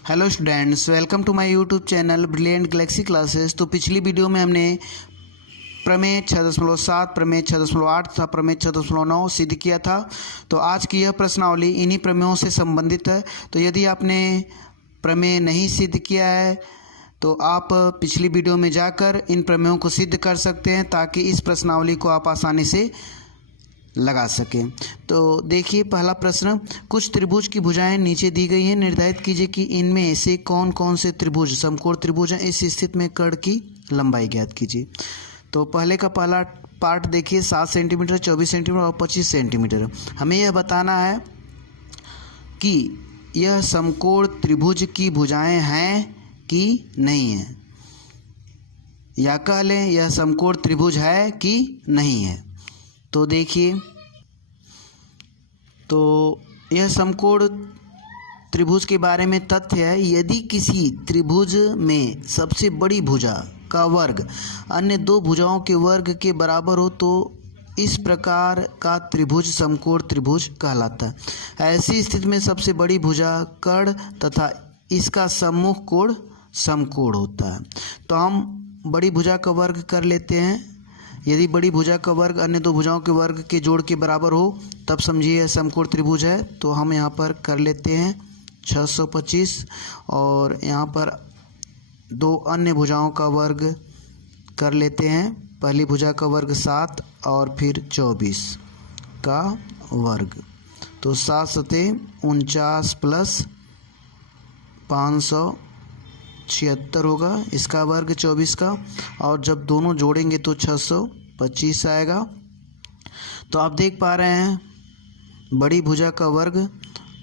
Hello students, welcome to my YouTube channel brilliant galaxy classes. तो पिछली video में हमने प्रमेय 6.7, प्रमेय 6.8 तथा प्रमेय 6.9 सिद्ध किया था। तो आज की यह प्रश्नावली इन्हीं प्रमेयों से संबंधित है। तो यदि आपने प्रमेय नहीं सिद्ध किया है तो आप पिछली वीडियो में जाकर इन प्रमेयों को सिद्ध कर सकते हैं, ताकि इस प्रश्नावली को आप आसानी से लगा सकें। तो देखिए, पहला प्रश्न, कुछ त्रिभुज की भुजाएं नीचे दी गई हैं। निर्धारित कीजिए कि इनमें से कौन कौन से त्रिभुज समकोण त्रिभुज हैं। इस स्थिति में कर्ण की लंबाई ज्ञात कीजिए। तो पहले का पहला पार्ट देखिए, 7 सेंटीमीटर, 24 सेंटीमीटर और 25 सेंटीमीटर। हमें यह बताना है कि यह समकोण त्रिभुज की भुजाएं हैं कि नहीं है, या कह लें यह समकोण त्रिभुज है कि नहीं है। तो देखिए, तो यह समकोण त्रिभुज के बारे में तथ्य है। यदि किसी त्रिभुज में सबसे बड़ी भुजा का वर्ग अन्य दो भुजाओं के वर्ग के बराबर हो तो इस प्रकार का त्रिभुज समकोण त्रिभुज कहलाता है। ऐसी स्थिति में सबसे बड़ी भुजा कर्ण तथा इसका सम्मुख कोण समकोण होता है। तो हम बड़ी भुजा का वर्ग कर लेते हैं। यदि बड़ी भुजा का वर्ग अन्य दो भुजाओं के वर्ग के जोड़ के बराबर हो तब समझिए समकोण त्रिभुज है। तो हम यहाँ पर कर लेते हैं 625, और यहाँ पर दो अन्य भुजाओं का वर्ग कर लेते हैं। पहली भुजा का वर्ग 7 और फिर 24 का वर्ग। तो 7 सते 49 प्लस 576 होगा इसका वर्ग 24 का, और जब दोनों जोड़ेंगे तो 625 आएगा। तो आप देख पा रहे हैं बड़ी भुजा का वर्ग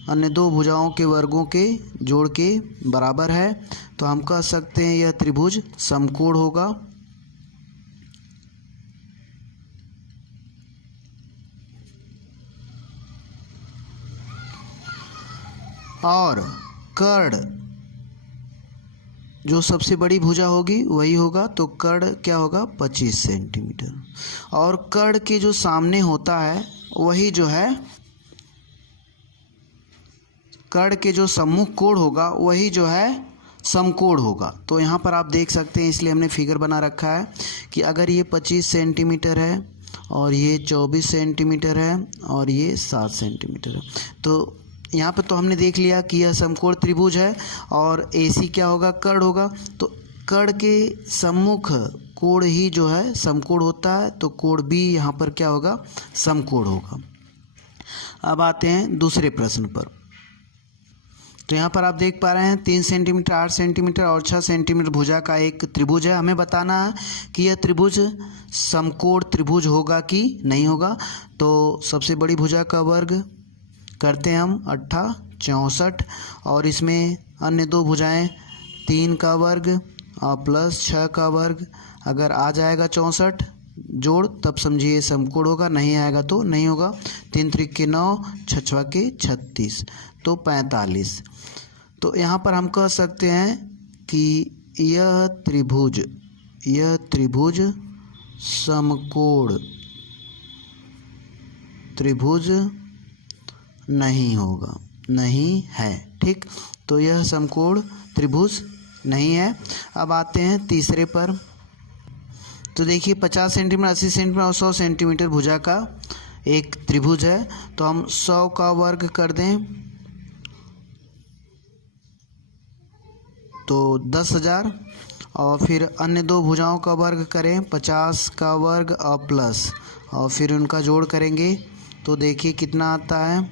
अन्य दो भुजाओं के वर्गों के जोड़ के बराबर है। तो हम कह सकते हैं यह त्रिभुज समकोण होगा। और कर्ण जो सबसे बड़ी भुजा होगी वही होगा। तो कर्ण क्या होगा, 25 सेंटीमीटर। और कर्ण के जो सामने होता है वही जो है, कर्ण के जो सम्मुख कोण होगा वही जो है समकोण होगा। तो यहाँ पर आप देख सकते हैं, इसलिए हमने फिगर बना रखा है कि अगर ये 25 सेंटीमीटर है और ये 24 सेंटीमीटर है और ये 7 सेंटीमीटर है, तो यहाँ पे तो हमने देख लिया कि यह समकोण त्रिभुज है। और AC क्या होगा, कर्ण होगा। तो कर्ण के सम्मुख कोण ही जो है समकोण होता है, तो कोण भी यहाँ पर क्या होगा, समकोण होगा। अब आते हैं दूसरे प्रश्न पर। तो यहाँ पर आप देख पा रहे हैं 3 सेंटीमीटर, 8 सेंटीमीटर और 6 सेंटीमीटर भुजा का एक त्रिभुज है। हमें बताना है कि यह त्रिभुज समकोण त्रिभुज होगा कि नहीं होगा। तो सबसे बड़ी भुजा का वर्ग करते हैं हम 8 64, और इसमें अन्य दो भुजाएं 3 का वर्ग और प्लस 6 का वर्ग। अगर आ जाएगा 64 जोड़ तब समझिए समकोण होगा, नहीं आएगा तो नहीं होगा। 3 त्रिक 9, 6 के 36, तो 45। तो यहाँ पर हम कह सकते हैं कि यह त्रिभुज समकोण त्रिभुज नहीं होगा, नहीं है। ठीक, तो यह समकोण त्रिभुज नहीं है। अब आते हैं तीसरे पर। तो देखिए 50 सेंटीमीटर, 80 सेंटीमीटर और 100 सेंटीमीटर भुजा का एक त्रिभुज है। तो हम 100 का वर्ग कर दें तो 10,000, और फिर अन्य दो भुजाओं का वर्ग करें 50 का वर्ग और प्लस, और फिर उनका जोड़ करेंगे तो देखिए कितना आता है,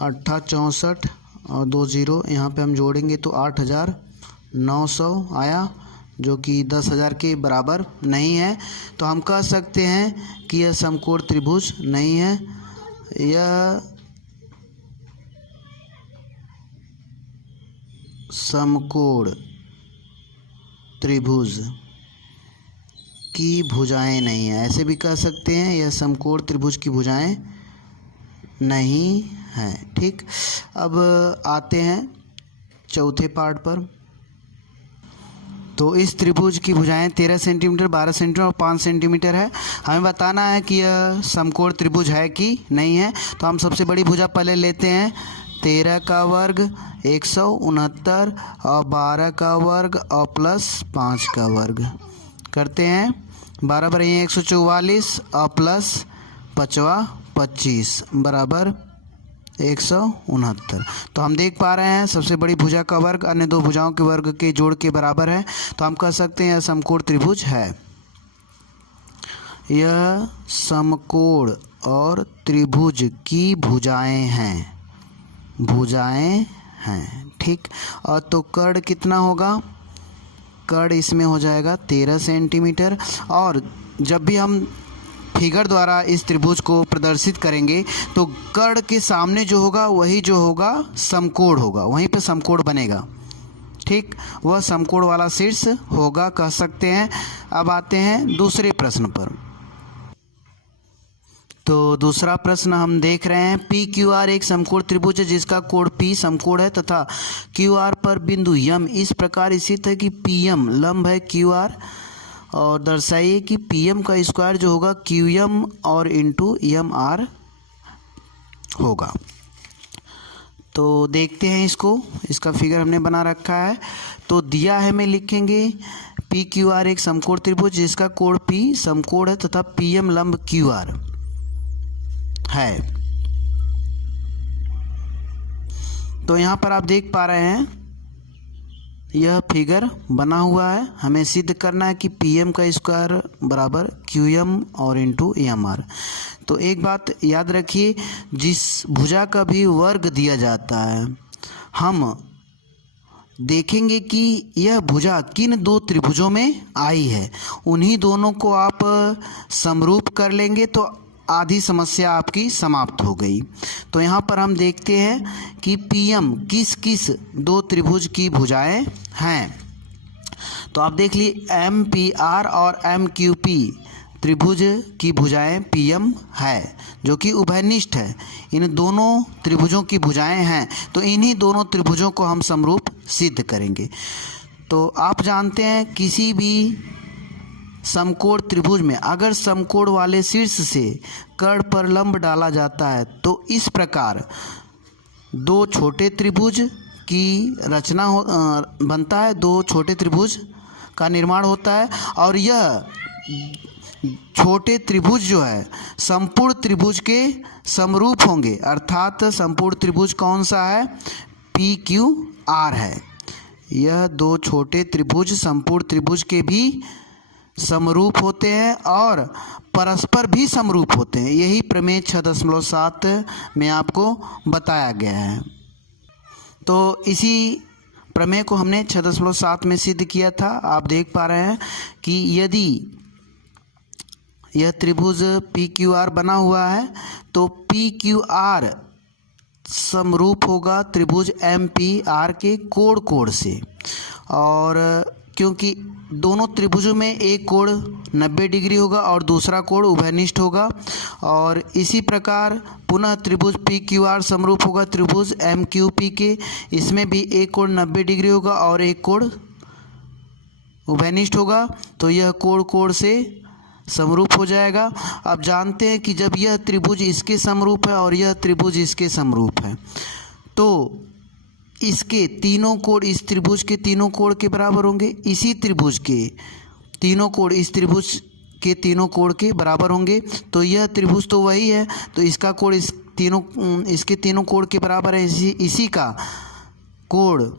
8 64 और 2 0 यहाँ पे हम जोड़ेंगे तो 8,900 आया, जो कि 10,000 के बराबर नहीं है। तो हम कह सकते हैं कि यह समकोण त्रिभुज नहीं है। यह समकोण त्रिभुज की भुजाएं नहीं है। ऐसे भी कह सकते हैं यह समकोण त्रिभुज की भुजाएं नहीं हैं। ठीक, अब आते हैं चौथे पार्ट पर। तो इस त्रिभुज की भुजाएं 13 सेंटीमीटर, 12 सेंटीमीटर और 5 सेंटीमीटर है। हमें बताना है कि यह समकोण त्रिभुज है कि नहीं है। तो हम सबसे बड़ी भुजा पहले लेते हैं 13 का वर्ग 169 और 12 का वर्ग और प्लस 5 का वर्ग करते हैं। 12 बराबर 144 और प्लस 5वां 25 बराबर 169। तो हम देख पा रहे हैं सबसे बड़ी भुजा का वर्ग अन्य दो भुजाओं के वर्ग के जोड़ के बराबर है। तो हम कह सकते हैं यह समकोण त्रिभुज है। यह समकोण और त्रिभुज की भुजाएं हैं, ठीक। और तो कर्ण कितना होगा, कर्ण इसमें हो जाएगा 13 सेंटीमीटर। और जब भी हम फिगर द्वारा इस त्रिभुज को प्रदर्शित करेंगे तो कर्ण के सामने जो होगा वही जो होगा समकोण होगा, वहीं पे समकोण बनेगा, ठीक। वह समकोण वाला शीर्ष होगा कह सकते हैं। अब आते हैं दूसरे प्रश्न पर। तो दूसरा प्रश्न हम देख रहे हैं पी क्यू आर एक समकोण त्रिभुज है जिसका कोण पी समकोण है तथा क्यू आर पर बिंदु यम इस प्रकार स्थित है कि पी एम लंब है क्यू आर, और दर्शाइए कि पी एम का स्क्वायर जो होगा क्यू एम और इंटू एम आर होगा। तो देखते हैं इसका फिगर हमने बना रखा है। तो दिया है में लिखेंगे पी क्यू आर एक समकोण त्रिभुज जिसका कोण पी समकोण है तथा पी एम लंब क्यू आर है। तो यहाँ पर आप देख पा रहे हैं यह फिगर बना हुआ है। हमें सिद्ध करना है कि पी एम का स्क्वायर बराबर क्यू एम और इंटू एम आर। तो एक बात याद रखिए, जिस भुजा का भी वर्ग दिया जाता है हम देखेंगे कि यह भुजा किन दो त्रिभुजों में आई है, उन्हीं दोनों को आप समरूप कर लेंगे तो आधी समस्या आपकी समाप्त हो गई। तो यहाँ पर हम देखते हैं कि पीएम किस किस दो त्रिभुज की भुजाएं हैं। तो आप देख लीजिए एम पी आर और एम क्यू पी त्रिभुज की भुजाएं पीएम है जो कि उभयनिष्ठ है। इन दोनों त्रिभुजों की भुजाएं हैं तो इन्हीं दोनों त्रिभुजों को हम समरूप सिद्ध करेंगे। तो आप जानते हैं किसी भी समकोण त्रिभुज में अगर समकोण वाले शीर्ष से कर्ण पर लंब डाला जाता है तो इस प्रकार दो छोटे त्रिभुज की रचना बनता है, दो छोटे त्रिभुज का निर्माण होता है और यह छोटे त्रिभुज जो है संपूर्ण त्रिभुज के समरूप होंगे। अर्थात संपूर्ण त्रिभुज कौन सा है, पी क्यू आर है। यह दो छोटे त्रिभुज संपूर्ण त्रिभुज के भी समरूप होते हैं और परस्पर भी समरूप होते हैं। यही प्रमेय 6.7 में आपको बताया गया है। तो इसी प्रमेय को हमने 6.7 में सिद्ध किया था। आप देख पा रहे हैं कि यदि यह त्रिभुज पी क्यू आर बना हुआ है तो पी क्यू आर समरूप होगा त्रिभुज एम पी आर के कोण से। और क्योंकि दोनों त्रिभुजों में एक कोण 90 डिग्री होगा और दूसरा कोण उभयनिष्ठ होगा, और इसी प्रकार पुनः त्रिभुज पी क्यू आर समरूप होगा त्रिभुज एम क्यू पी के। इसमें भी एक कोण 90 डिग्री होगा और एक कोण उभयनिष्ठ होगा, तो यह कोण से समरूप हो जाएगा। अब जानते हैं कि जब यह त्रिभुज इसके समरूप है और यह त्रिभुज इसके समरूप है तो इसके तीनों कोण इस त्रिभुज के तीनों कोण के बराबर होंगे, इसी त्रिभुज के तीनों कोण इस त्रिभुज के तीनों कोण के बराबर होंगे। तो यह त्रिभुज तो वही है तो इसका कोण इसके तीनों कोण के बराबर है। इसी का कोण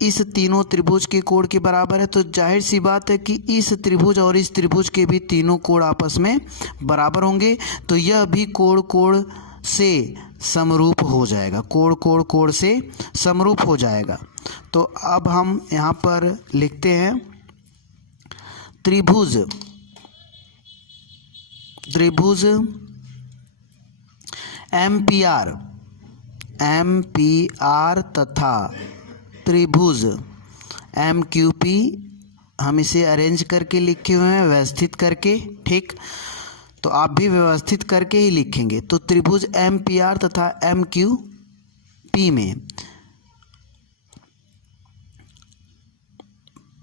इस तीनों त्रिभुज के कोण के बराबर है। तो जाहिर सी बात है कि इस त्रिभुज और इस त्रिभुज के भी तीनों कोण आपस में बराबर होंगे। तो यह भी कोण से समरूप हो जाएगा, कोण से समरूप हो जाएगा। तो अब हम यहाँ पर लिखते हैं त्रिभुज एम पी आर तथा त्रिभुज एम क्यू पी, हम इसे अरेंज करके लिखे हुए हैं व्यवस्थित करके, ठीक। तो आप भी व्यवस्थित करके ही लिखेंगे। तो त्रिभुज एम पी आर तथा एम क्यू पी में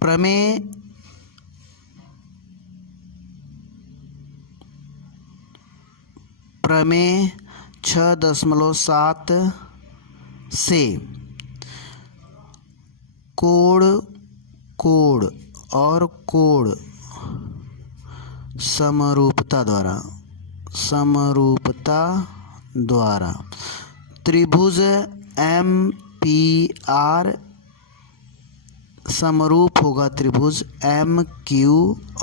प्रमेय 6.7 से, कोण कोण और कोण समरूपता द्वारा त्रिभुज MPR समरूप होगा त्रिभुज MQ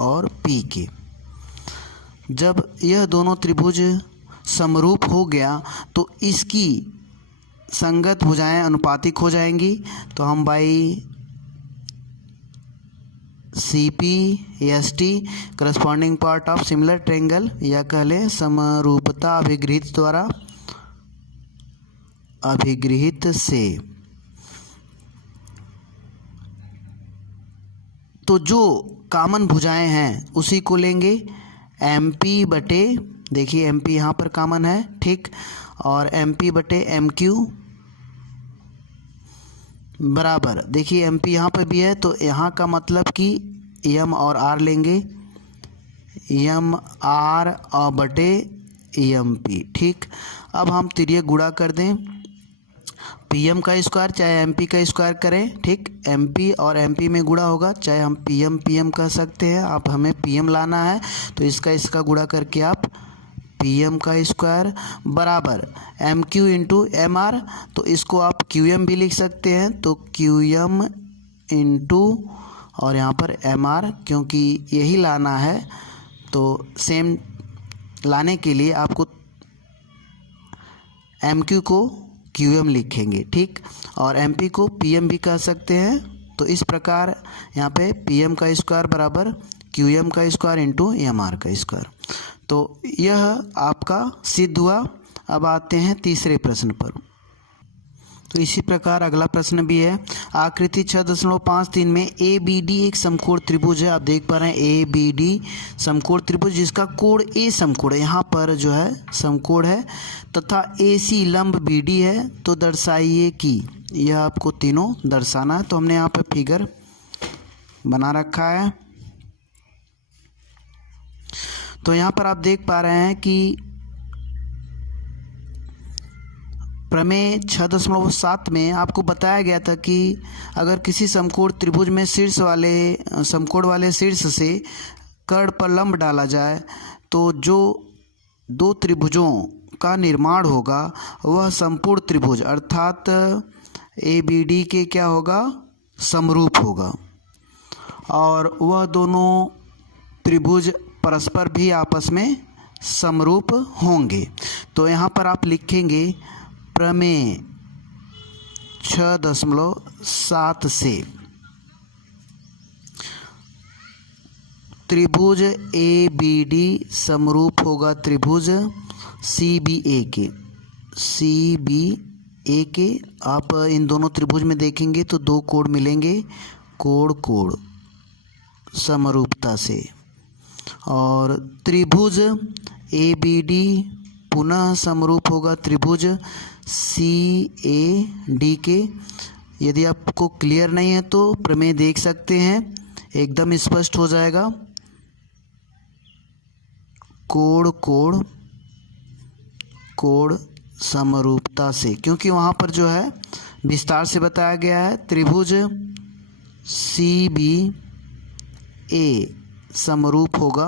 और P के। जब यह दोनों त्रिभुज समरूप हो गया तो इसकी संगत भुजाएं अनुपातिक हो जाएंगी। तो हम by CP/ST corresponding part of similar triangle या कह लें समरूपता अभिगृहित से, तो जो कॉमन भुजाएं हैं उसी को लेंगे MP बटे, देखिए MP यहाँ पर कॉमन है, ठीक, और MP बटे MQ बराबर, देखिए MP यहाँ पर भी है तो यहाँ का मतलब कि M और R लेंगे, MR और बटे MP, ठीक। अब हम तिर्यक गुणा कर दें, PM का स्क्वायर चाहे MP का स्क्वायर करें, ठीक, MP और MP में गुणा होगा, चाहे हम PM कह सकते हैं, आप हमें PM लाना है तो इसका गुणा करके आप PM का स्क्वायर बराबर MQ इंटू MR, तो इसको आप QM भी लिख सकते हैं, तो QM इंटू और यहाँ पर MR, क्योंकि यही लाना है तो सेम लाने के लिए आपको MQ को QM लिखेंगे, ठीक, और MP को PM भी कह सकते हैं। तो इस प्रकार यहाँ पे PM का स्क्वायर बराबर QM का स्क्वायर इंटू MR का स्क्वायर। तो यह आपका सिद्ध हुआ। अब आते हैं तीसरे प्रश्न पर। तो इसी प्रकार अगला प्रश्न भी है। आकृति 6.53 में ABD एक समकोण त्रिभुज है। आप देख पा रहे हैं ABD समकोण त्रिभुज जिसका कोण A समकोण है, यहाँ पर जो है समकोण है, तथा AC लंब BD है। तो दर्शाइए कि, यह आपको तीनों दर्शाना है। तो हमने यहाँ पर फिगर बना रखा है। तो यहाँ पर आप देख पा रहे हैं कि प्रमेय 6.7 में आपको बताया गया था कि अगर किसी समकोण त्रिभुज में समकोण वाले शीर्ष से कर्ण पर लंब डाला जाए तो जो दो त्रिभुजों का निर्माण होगा वह संपूर्ण त्रिभुज अर्थात ABD के क्या होगा, समरूप होगा, और वह दोनों त्रिभुज परस्पर भी आपस में समरूप होंगे। तो यहाँ पर आप लिखेंगे प्रमेय 6.7 से त्रिभुज ABD समरूप होगा त्रिभुज CBA के। आप इन दोनों त्रिभुज में देखेंगे तो दो कोण मिलेंगे, कोण समरूपता से, और त्रिभुज ABD पुनः समरूप होगा त्रिभुज CAD के। यदि आपको क्लियर नहीं है तो प्रमेय देख सकते हैं, एकदम स्पष्ट हो जाएगा। कोण समरूपता से, क्योंकि वहाँ पर जो है विस्तार से बताया गया है। त्रिभुज CBA समरूप होगा।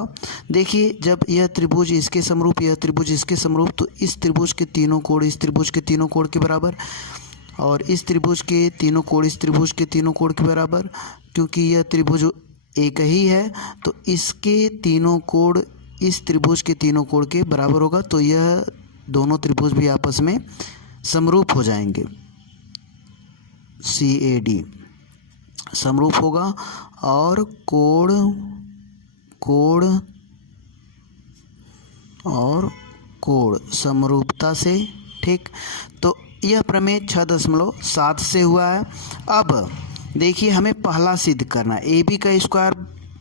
देखिए जब यह त्रिभुज इसके समरूप, यह त्रिभुज इसके समरूप, तो इस त्रिभुज के तीनों कोण इस त्रिभुज के तीनों कोण के बराबर, और इस त्रिभुज के तीनों कोण इस त्रिभुज के तीनों कोण के बराबर। क्योंकि यह त्रिभुज एक ही है तो इसके तीनों कोण इस त्रिभुज के तीनों कोण के बराबर होगा। तो यह दोनों त्रिभुज भी आपस में समरूप हो जाएंगे, CAD समरूप होगा, और कोण समरूपता से, ठीक। तो यह प्रमेय 6.7 से हुआ है। अब देखिए हमें पहला सिद्ध करना है, AB का स्क्वायर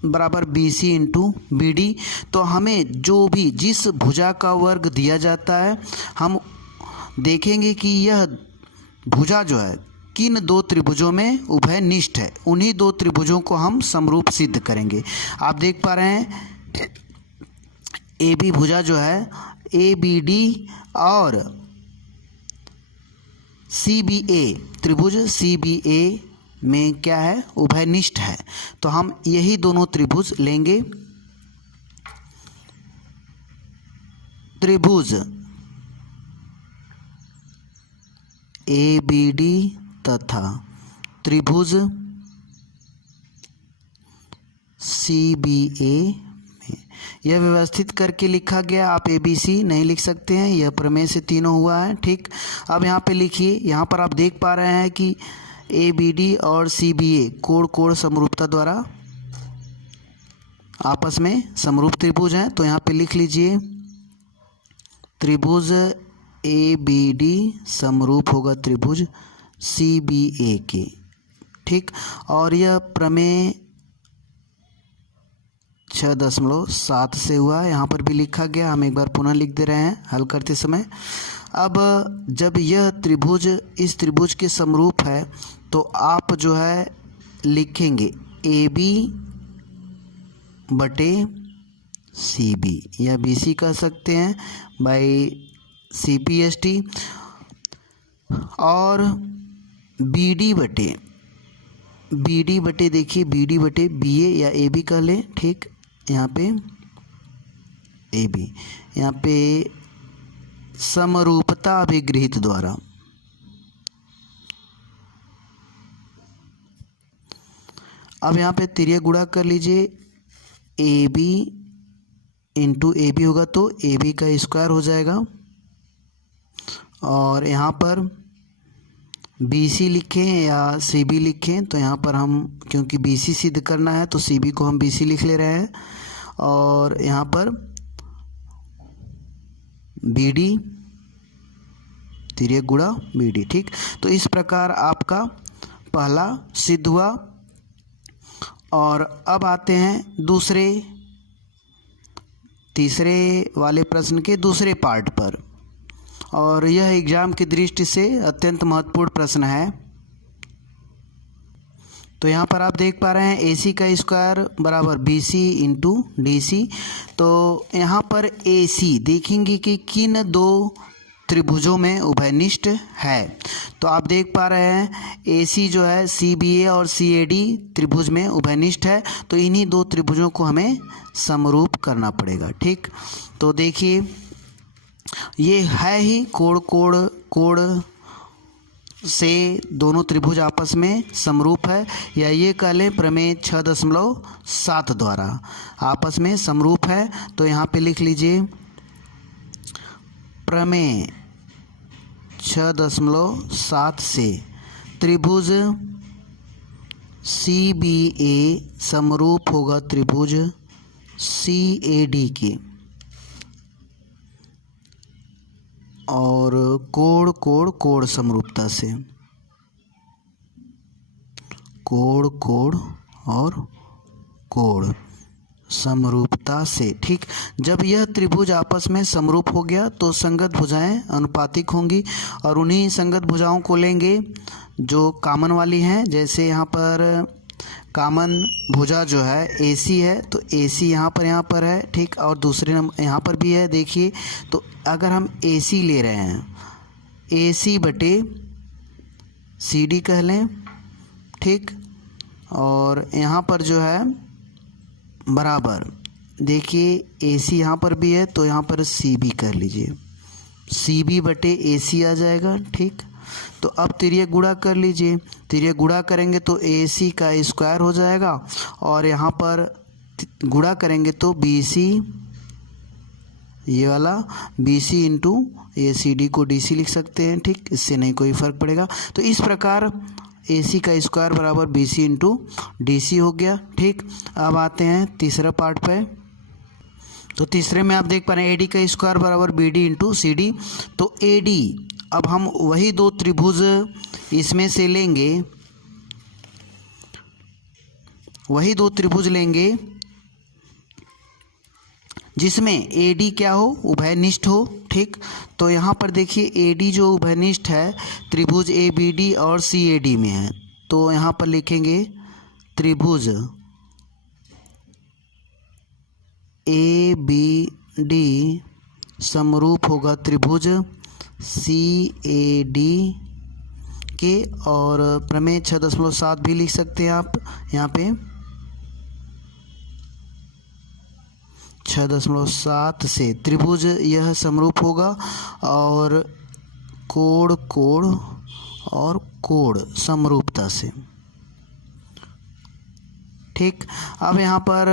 बराबर BC इंटू BD। तो हमें जो भी जिस भुजा का वर्ग दिया जाता है हम देखेंगे कि यह भुजा जो है किन दो त्रिभुजों में उभयनिष्ठ है, उन्हीं दो त्रिभुजों को हम समरूप सिद्ध करेंगे। आप देख पा रहे हैं AB भुजा जो है ABD और CBA, त्रिभुज CBA में क्या है, उभयनिष्ठ है। तो हम यही दोनों त्रिभुज लेंगे। त्रिभुज ABD तथा त्रिभुज CBA में, यह व्यवस्थित करके लिखा गया। आप ABC नहीं लिख सकते हैं, यह प्रमेय से तीनों हुआ है। ठीक, अब यहाँ पे लिखिए, यहाँ पर आप देख पा रहे हैं कि ABD और CBA कोण समरूपता द्वारा आपस में समरूप त्रिभुज हैं। तो यहाँ पे लिख लीजिए त्रिभुज ABD समरूप होगा त्रिभुज CBA के। ठीक, और यह प्रमेय 6.7 से हुआ है, यहाँ पर भी लिखा गया। हम एक बार पुनः लिख दे रहे हैं हल करते समय। अब जब यह त्रिभुज इस त्रिभुज के समरूप है तो आप जो है लिखेंगे AB बटे CB या BC कह सकते हैं बाई CPST, और BD बटे देखिए BD बटे BA या AB कह लें। ठीक, यहाँ पे AB, यहाँ पे समरूपता अभिगृहित द्वारा। अब यहाँ पे तिर्यक गुणा कर लीजिए, AB इंटू AB होगा तो AB का स्क्वायर हो जाएगा, और यहाँ पर BC लिखें या CB लिखें। तो यहाँ पर हम क्योंकि BC सिद्ध करना है तो CB को हम BC लिख ले रहे हैं, और यहाँ पर BD तिर्यक गुणा BD। ठीक, तो इस प्रकार आपका पहला सिद्ध हुआ। और अब आते हैं तीसरे वाले प्रश्न के दूसरे पार्ट पर, और यह एग्जाम की दृष्टि से अत्यंत महत्वपूर्ण प्रश्न है। तो यहाँ पर आप देख पा रहे हैं AC का स्क्वायर बराबर BC इंटू DC। तो यहाँ पर AC देखेंगे कि किन दो त्रिभुजों में उभयनिष्ठ है। तो आप देख पा रहे हैं AC जो है CBA और CAD त्रिभुज में उभयनिष्ठ है। तो इन्हीं दो त्रिभुजों को हमें समरूप करना पड़ेगा। ठीक, तो देखिए ये है ही कोण से दोनों त्रिभुज आपस में समरूप है, या ये कह लें प्रमेय 6.7 द्वारा आपस में समरूप है। तो यहाँ पे लिख लीजिए प्रमेय 6.7 से त्रिभुज CBA समरूप होगा त्रिभुज CAD के, और कोण समरूपता से, कोण और कोण समरूपता से। ठीक, जब यह त्रिभुज आपस में समरूप हो गया तो संगत भुजाएं अनुपातिक होंगी, और उन्हीं संगत भुजाओं को लेंगे जो कॉमन वाली हैं। जैसे यहाँ पर कॉमन भुजा जो है AC है, तो AC यहाँ पर है। ठीक, और दूसरे नंबर यहाँ पर भी है। देखिए, तो अगर हम AC ले रहे हैं, AC बटे CD कह लें। ठीक, और यहाँ पर जो है बराबर, देखिए AC यहाँ पर भी है तो यहाँ पर CB कर लीजिए, CB बटे AC आ जाएगा। ठीक, तो अब तिर्यक गुणा कर लीजिए, तिर्यक गुणा करेंगे तो AC का स्क्वायर हो जाएगा, और यहाँ पर गुणा करेंगे तो BC, ये वाला BC इंटू ACD को DC लिख सकते हैं। ठीक, इससे नहीं कोई फ़र्क पड़ेगा। तो इस प्रकार AC का स्क्वायर बराबर BC इंटू DC हो गया। ठीक, अब आते हैं तीसरा पार्ट पे। तो तीसरे में आप देख पा रहे हैं AD का स्क्वायर बराबर BD इंटू CD। तो AD, अब हम वही दो त्रिभुज इसमें से लेंगे, वही दो त्रिभुज लेंगे जिसमें AD क्या हो, उभयनिष्ठ हो। ठीक, तो यहाँ पर देखिए AD जो उभयनिष्ठ है त्रिभुज ABD और CAD में है। तो यहाँ पर लिखेंगे त्रिभुज ABD समरूप होगा त्रिभुज CAD के, और प्रमेय 6.7 भी लिख सकते हैं आप यहाँ पे। 6.7 से त्रिभुज यह समरूप होगा और कोण कोण और कोण समरूपता से। ठीक, अब यहाँ पर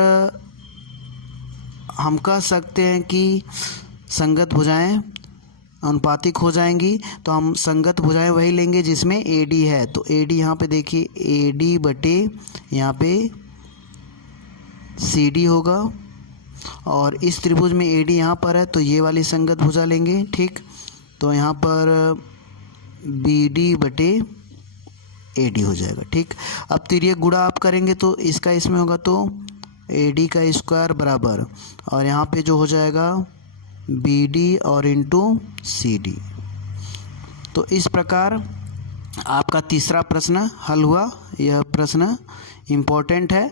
हम कह सकते हैं कि संगत भुजाएं अनुपातिक हो जाएंगी, तो हम संगत भुजाएं वही लेंगे जिसमें AD है। तो AD यहाँ पे देखिए AD बटे यहाँ पे CD होगा, और इस त्रिभुज में AD यहाँ पर है तो ये वाली संगत भुजा लेंगे। ठीक, तो यहाँ पर BD बटे AD हो जाएगा। ठीक, अब तिर्यक गुणा आप करेंगे तो इसका इसमें होगा तो AD का स्क्वायर बराबर, और यहाँ पे जो हो जाएगा BD और इंटू CD। तो इस प्रकार आपका तीसरा प्रश्न हल हुआ। यह प्रश्न इम्पोर्टेंट है।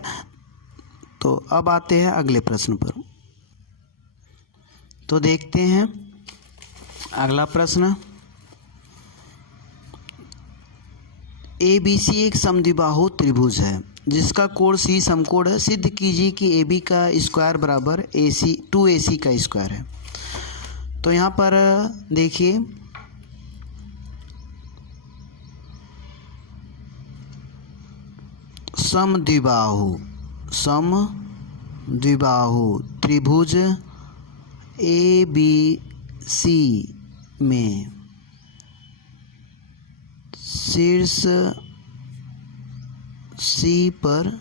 तो अब आते हैं अगले प्रश्न पर। तो देखते हैं अगला प्रश्न। ABC एक समद्विबाहु त्रिभुज है जिसका कोण C समकोण है। सिद्ध कीजिए कि AB का स्क्वायर बराबर AC 2AC का स्क्वायर है। तो यहाँ पर देखिए समद्विबाहु त्रिभुज ABC में शीर्ष C पर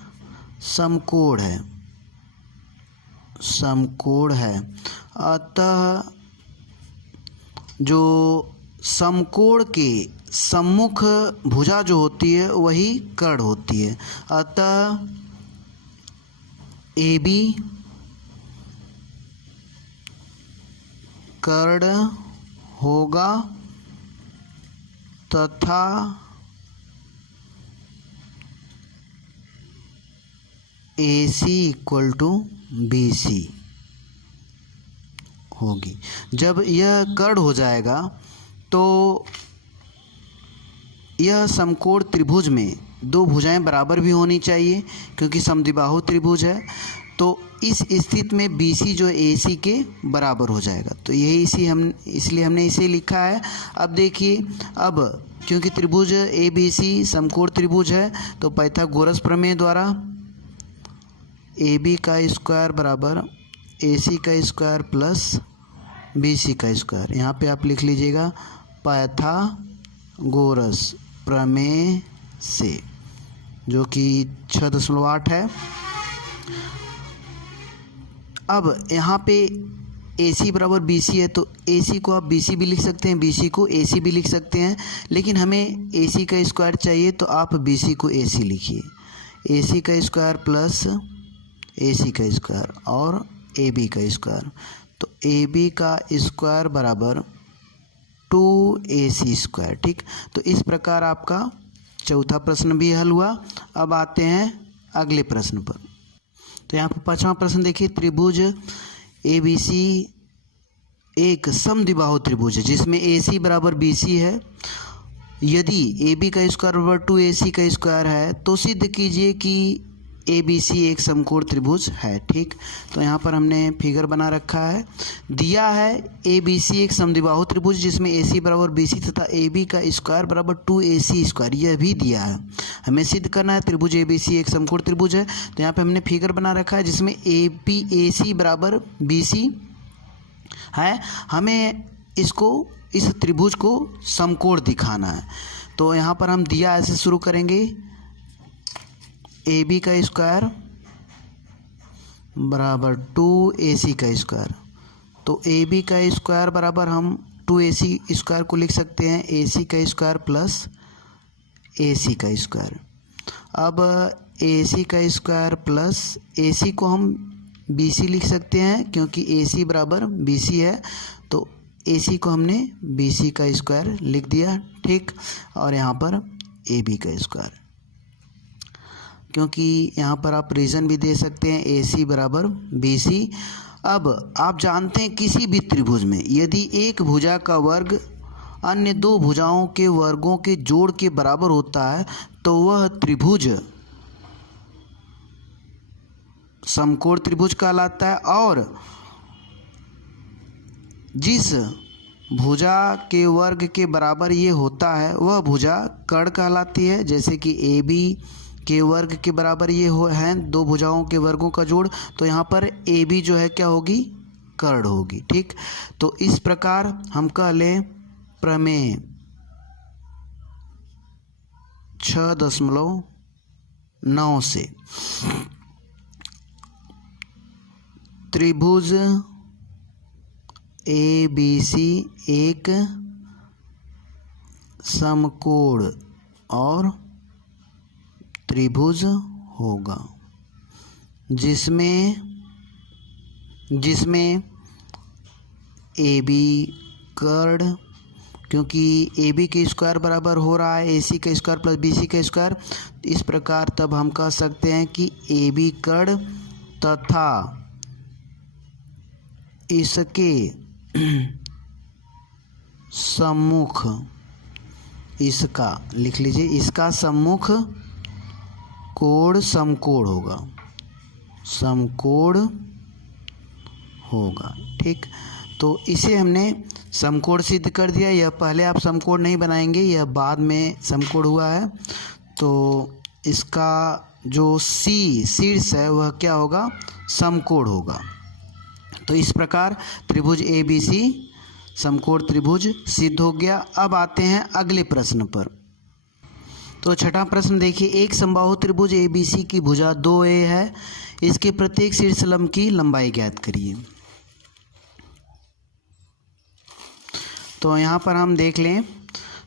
समकोण है, अतः जो समकोण के सम्मुख भुजा जो होती है वही कर्ण होती है। अतः AB कर्ण होगा तथा AC इक्वल टू BC होगी। जब यह कर्ण हो जाएगा तो यह समकोण त्रिभुज में दो भुजाएं बराबर भी होनी चाहिए क्योंकि समद्विबाहु त्रिभुज है। तो इस स्थिति में BC जो AC के बराबर हो जाएगा। तो यही इसलिए हमने इसे लिखा है। अब देखिए, अब क्योंकि त्रिभुज ABC समकोण त्रिभुज है तो पाइथागोरस प्रमेय द्वारा AB का स्क्वायर बराबर AC का स्क्वायर प्लस BC का स्क्वायर। यहाँ पे आप लिख लीजिएगा पाइथागोरस प्रमेय से, जो कि 6.8 है। अब यहाँ पे AC बराबर BC है तो AC को आप BC भी लिख सकते हैं, BC को AC भी लिख सकते हैं, लेकिन हमें AC का स्क्वायर चाहिए तो आप BC को AC लिखिए। AC का स्क्वायर प्लस AC का स्क्वायर और AB का स्क्वायर, तो AB का स्क्वायर बराबर 2AC स्क्वायर। ठीक, तो इस प्रकार आपका चौथा प्रश्न भी हल हुआ। अब आते हैं अगले प्रश्न पर। तो यहाँ पर पांचवा प्रश्न देखिए, त्रिभुज ABC एक समद्विबाहु त्रिभुज है जिसमें AC बराबर BC है। यदि AB का स्क्वायर बराबर 2AC का स्क्वायर है तो सिद्ध कीजिए कि ABC एक समकोण त्रिभुज है। ठीक, तो यहाँ पर हमने फिगर बना रखा है। दिया है ABC एक समद्विबाहु त्रिभुज जिसमें AC बराबर BC तथा AB का स्क्वायर बराबर 2AC स्क्वायर, यह भी दिया है। हमें सिद्ध करना है त्रिभुज ABC एक समकोण त्रिभुज है। तो यहाँ पे हमने फिगर बना रखा है जिसमें AC बराबर BC है। हमें इस त्रिभुज को समकोण दिखाना है। तो यहाँ पर हम दिया ऐसे शुरू करेंगे, AB का स्क्वायर बराबर 2AC का स्क्वायर। तो AB का स्क्वायर बराबर हम 2AC स्क्वायर को लिख सकते हैं AC का स्क्वायर प्लस AC का स्क्वायर। अब AC का स्क्वायर प्लस AC को हम BC लिख सकते हैं क्योंकि AC बराबर BC है, तो AC को हमने BC का स्क्वायर लिख दिया। ठीक, और यहाँ पर AB का स्क्वायर, क्योंकि यहाँ पर आप रीज़न भी दे सकते हैं AC बराबर BC। अब आप जानते हैं किसी भी त्रिभुज में यदि एक भुजा का वर्ग अन्य दो भुजाओं के वर्गों के जोड़ के बराबर होता है तो वह त्रिभुज समकोण त्रिभुज कहलाता है। और जिस भुजा के वर्ग के बराबर ये होता है वह भुजा कर्ण कहलाती है। जैसे कि ए बी के वर्ग के बराबर ये हैं दो भुजाओं के वर्गों का जोड़, तो यहाँ पर ए बी जो है क्या होगी, कर्ण होगी। ठीक, तो इस प्रकार हम कह लें प्रमेय 6.9 से त्रिभुज ए बी सी एक समकोण और त्रिभुज होगा जिसमें ए बी कर्ण, क्योंकि ए बी के स्क्वायर बराबर हो रहा है ए सी का स्क्वायर प्लस बी सी का स्क्वायर, इस प्रकार तब हम कह सकते हैं कि ए बी कर्ण तथा इसके सम्मुख, इसका लिख लीजिए, इसका सम्मुख कोण समकोण होगा, समकोण होगा। ठीक, तो इसे हमने समकोण सिद्ध कर दिया। यह पहले आप समकोण नहीं बनाएंगे, यह बाद में समकोण हुआ है। तो इसका जो शीर्ष है वह क्या होगा, समकोण होगा। तो इस प्रकार त्रिभुज ए बी सी समकोण त्रिभुज सिद्ध हो गया। अब आते हैं अगले प्रश्न पर। तो छठा प्रश्न देखिए, एक समबाहु त्रिभुज ए बी सी की भुजा 2a है, इसके प्रत्येक शीर्ष लंब की लंबाई ज्ञात करिए। तो यहाँ पर हम देख लें,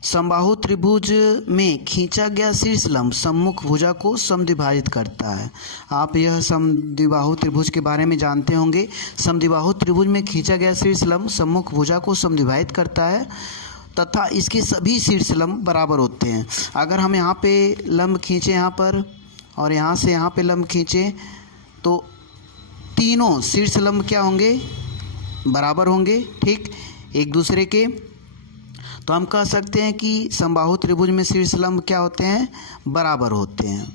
समबाहु त्रिभुज में खींचा गया शीर्ष लंब सम्मुख भुजा को समद्विभाजित करता है। आप यह समद्विबाहु त्रिभुज के बारे में जानते होंगे। समद्विबाहु त्रिभुज में खींचा गया शीर्ष लंब सम्मुख भुजा को समद्विभाजित करता है तथा इसके सभी शीर्ष लंब बराबर होते हैं। अगर हम यहाँ पे लंब खींचे यहाँ पर और यहाँ से यहाँ पे लंब खींचे तो तीनों शीर्ष लंब क्या होंगे, बराबर होंगे। ठीक, एक दूसरे के। तो हम कह सकते हैं कि समबाहु त्रिभुज में शीर्ष लंब क्या होते हैं, बराबर होते हैं।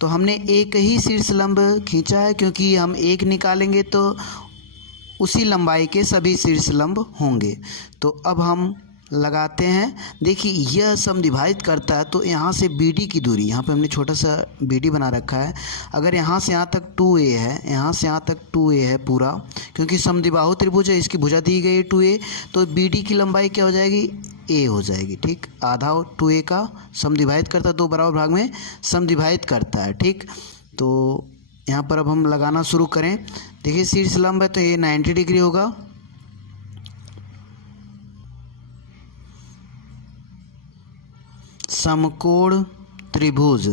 तो हमने एक ही शीर्ष लंब खींचा है, क्योंकि हम एक निकालेंगे तो उसी लंबाई के सभी शीर्ष लंब होंगे। तो अब हम लगाते हैं। देखिए यह समद्विभाजित करता है, तो यहाँ से BD की दूरी, यहाँ पे हमने छोटा सा BD बना रखा है। अगर यहाँ से यहाँ तक 2a है, यहाँ से यहाँ तक 2a है पूरा, क्योंकि समद्विबाहु त्रिभुज है, इसकी भुजा दी गई है 2a, तो BD की लंबाई क्या हो जाएगी, a हो जाएगी। ठीक, आधा 2a का समद्विभाजित करता है, दो बराबर भाग में समद्विभाजित करता है। ठीक, तो यहाँ पर अब हम लगाना शुरू करें। देखिए शीर्ष लंब है तो ये 90 डिग्री होगा। समकोण त्रिभुज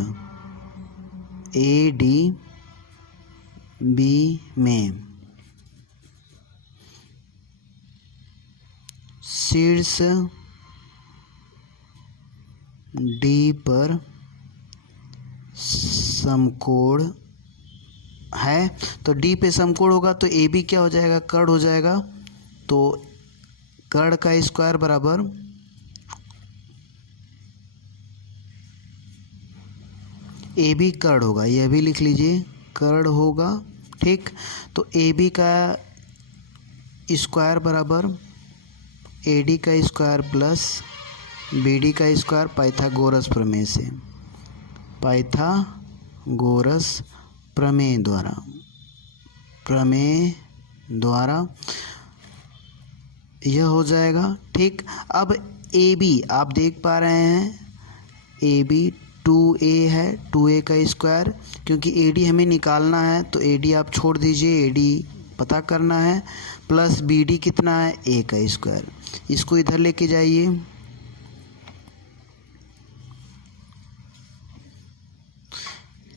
ADB में शीर्ष D पर समकोण है, तो D पे समकोण होगा तो AB क्या हो जाएगा, कर्ण हो जाएगा। तो कर्ण का स्क्वायर बराबर AB कर्ण होगा, यह भी लिख लीजिए, कर्ण होगा। ठीक, तो AB का स्क्वायर बराबर AD का स्क्वायर प्लस BD का स्क्वायर पाइथागोरस प्रमेय से, पाइथागोरस प्रमेय द्वारा यह हो जाएगा। ठीक, अब AB आप देख पा रहे हैं, AB 2a है, 2a का स्क्वायर, क्योंकि AD हमें निकालना है तो AD आप छोड़ दीजिए, AD पता करना है, प्लस BD कितना है, a का स्क्वायर। इसको इधर लेके जाइए।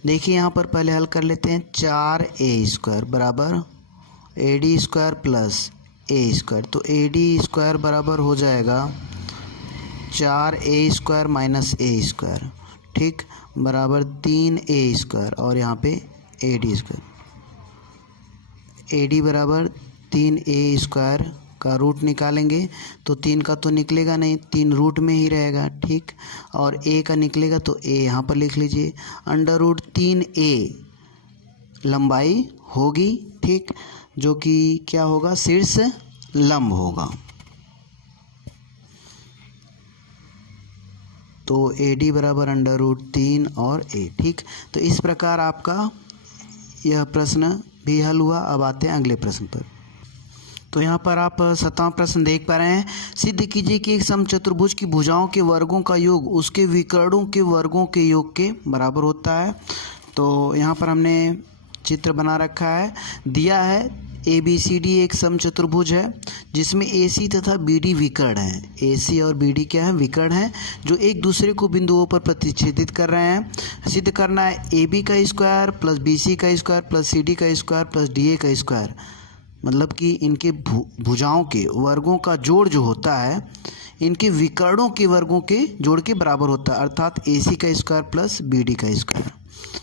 देखिए यहाँ पर पहले हल कर लेते हैं। 4a स्क्वायर बराबर AD square plus a square, तो AD स्क्वायर बराबर हो जाएगा 4a square minus a square. ठीक, बराबर 3a स्क्वायर और यहाँ पे AD स्क्वायर, AD बराबर 3a स्क्वायर का रूट निकालेंगे तो 3 का तो निकलेगा नहीं, 3 रूट में ही रहेगा, ठीक। और a का निकलेगा तो a यहाँ पर लिख लीजिए। अंडर रूट 3a लंबाई होगी, ठीक, जो कि क्या होगा, शीर्ष लंब होगा। तो AD बराबर अंडर रूट 3 और a, ठीक। तो इस प्रकार आपका यह प्रश्न भी हल हुआ। अब आते हैं अगले प्रश्न पर। तो यहाँ पर आप 7वां प्रश्न देख पा रहे हैं। सिद्ध कीजिए कि एक समचतुर्भुज की भुजाओं के वर्गों का योग उसके विकर्णों के वर्गों के योग के बराबर होता है। तो यहाँ पर हमने चित्र बना रखा है, दिया है ABCD एक समचतुर्भुज है जिसमें AC तथा BD विकर्ण हैं। AC और BD क्या है, विकर्ण हैं, जो एक दूसरे को बिंदुओं पर प्रतिच्छेदित कर रहे हैं। सिद्ध करना है AB का स्क्वायर प्लस BC का स्क्वायर प्लस CD का स्क्वायर प्लस DA का स्क्वायर, मतलब कि इनके भुजाओं के वर्गों का जोड़ जो होता है इनके विकर्णों के वर्गों के जोड़ के बराबर होता है, अर्थात AC का स्क्वायर प्लस BD का स्क्वायर।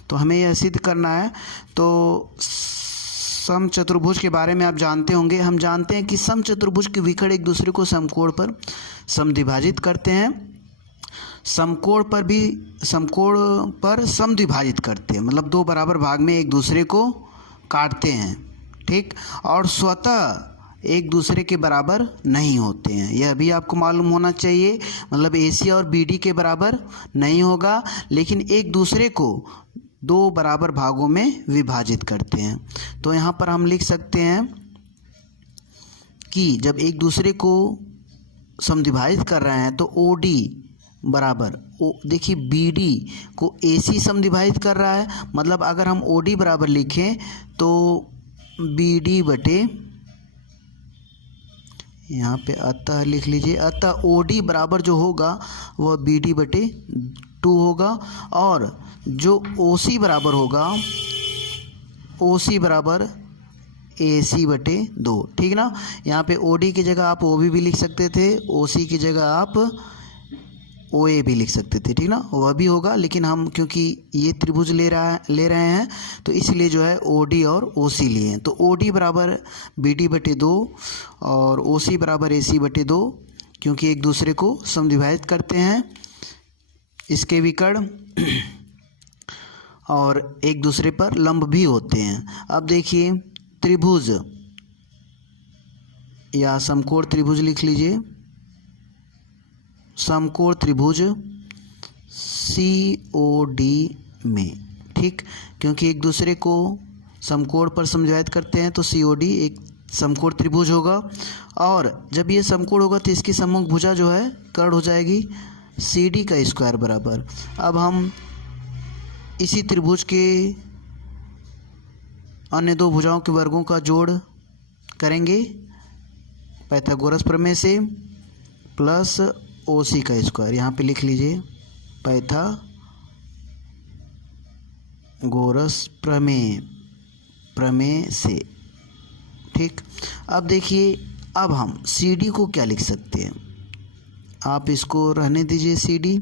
तो हमें यह सिद्ध करना है। तो समचतुर्भुज के बारे में आप जानते होंगे। हम जानते हैं कि समचतुर्भुज के विकर्ण एक दूसरे को समकोण पर समद्विभाजित करते हैं, समकोण पर समद्विभाजित करते हैं, मतलब 2 बराबर भाग में एक दूसरे को काटते हैं, ठीक, और स्वतः एक दूसरे के बराबर नहीं होते हैं। यह भी आपको मालूम होना चाहिए, मतलब AC और BD के बराबर नहीं होगा, लेकिन एक दूसरे को 2 बराबर भागों में विभाजित करते हैं। तो यहाँ पर हम लिख सकते हैं कि जब एक दूसरे को समद्विभाजित कर रहे हैं तो OD बराबर देखिए BD को AC समद्विभाजित कर रहा है, मतलब अगर हम OD बराबर लिखें तो BD बटे, यहाँ पे अतः लिख लीजिए, अतः OD बराबर जो होगा वह BD बटे 2 होगा, और जो OC बराबर होगा OC बराबर AC बटे 2, ठीक ना। यहाँ पे OD की जगह आप OB भी लिख सकते थे, OC की जगह आप OA भी लिख सकते थे, ठीक ना, वह भी होगा, लेकिन हम क्योंकि ये त्रिभुज ले रहे हैं तो इसलिए जो है OD और OC लिए हैं। तो OD बराबर BD बटे 2 और OC बराबर AC बटे 2, क्योंकि एक दूसरे को समद्विभाजित करते हैं इसके विकर्ण और एक दूसरे पर लंब भी होते हैं। अब देखिए त्रिभुज या समकोण त्रिभुज लिख लीजिए, समकोण त्रिभुज COD में, ठीक, क्योंकि एक दूसरे को समकोण पर समद्विभाजित करते हैं तो COD एक समकोण त्रिभुज होगा, और जब ये समकोण होगा तो इसकी सम्मुख भुजा जो है कर्ण हो जाएगी CD का स्क्वायर बराबर। अब हम इसी त्रिभुज के अन्य 2 भुजाओं के वर्गों का जोड़ करेंगे पाइथागोरस प्रमेय से, प्लस OC का स्क्वायर, यहाँ पे लिख लीजिए पाइथागोरस प्रमेय से, ठीक। अब देखिए, अब हम CD को क्या लिख सकते हैं, आप इसको रहने दीजिए CD,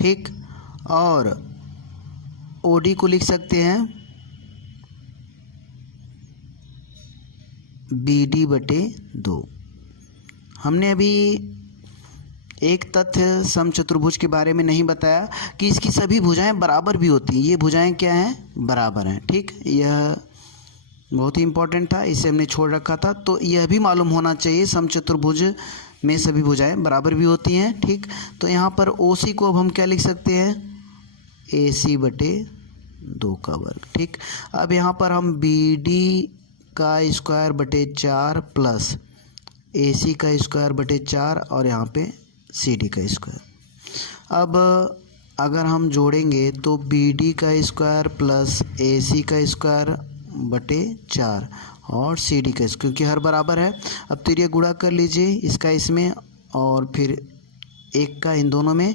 ठीक, और OD को लिख सकते हैं BD बटे 2। हमने अभी एक तथ्य समचतुर्भुज के बारे में नहीं बताया कि इसकी सभी भुजाएं बराबर भी होती हैं। ये भुजाएं क्या हैं, बराबर हैं, ठीक, यह बहुत ही इम्पोर्टेंट था, इसे हमने छोड़ रखा था। तो यह भी मालूम होना चाहिए समचतुर्भुज में सभी भुजाएं बराबर भी होती हैं, ठीक। तो यहाँ पर OC को अब हम क्या लिख सकते हैं, AC बटे 2 का वर्ग, ठीक। अब यहाँ पर हम BD का स्क्वायर बटे 4 प्लस AC का स्क्वायर बटे 4 और यहाँ पे CD का स्क्वायर। अब अगर हम जोड़ेंगे तो BD का स्क्वायर प्लस AC का स्क्वायर बटे 4 और CD का स्क्वायर, क्योंकि हर बराबर है। अब तिर्यक गुणा कर लीजिए इसका इसमें और फिर 1 का इन दोनों में,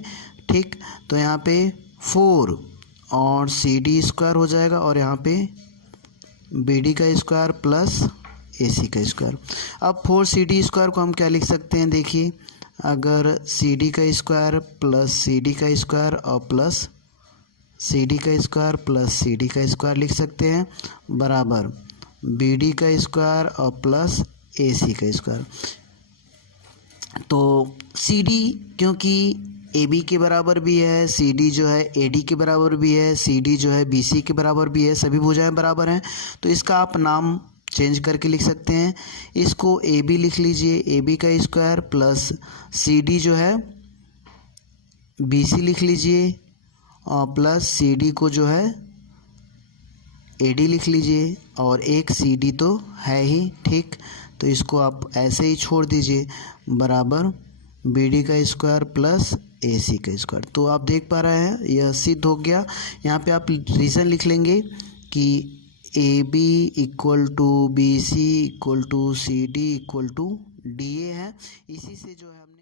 ठीक। तो यहाँ पे 4 और CD स्क्वायर हो जाएगा और यहाँ पे BD का स्क्वायर प्लस AC का स्क्वायर। अब 4CD स्क्वायर को हम क्या लिख सकते हैं, देखिए, अगर CD का स्क्वायर प्लस CD का स्क्वायर और प्लस सी डी का स्क्वायर प्लस सी डी का स्क्वायर लिख सकते हैं बराबर बी डी का स्क्वायर और प्लस ए सी का स्क्वायर। तो सी डी क्योंकि ए बी के बराबर भी है, सी डी जो है ए डी के बराबर भी है, सी डी जो है बी सी के बराबर भी है, सभी भुजाएं बराबर हैं, तो इसका आप नाम चेंज करके लिख सकते हैं। इसको ए बी लिख लीजिए, ए बी का स्क्वायर प्लस सी डी जो है बी सी लिख लीजिए और प्लस सी डी को जो है ए डी लिख लीजिए और एक सी डी तो है ही, ठीक। तो इसको आप ऐसे ही छोड़ दीजिए बराबर बी डी का स्क्वायर प्लस ए सी का स्क्वायर। तो आप देख पा रहे हैं यह सिद्ध हो गया। यहाँ पे आप रीज़न लिख लेंगे कि A B equal to B C equal to C D equal to D A है। इसी से जो है हमने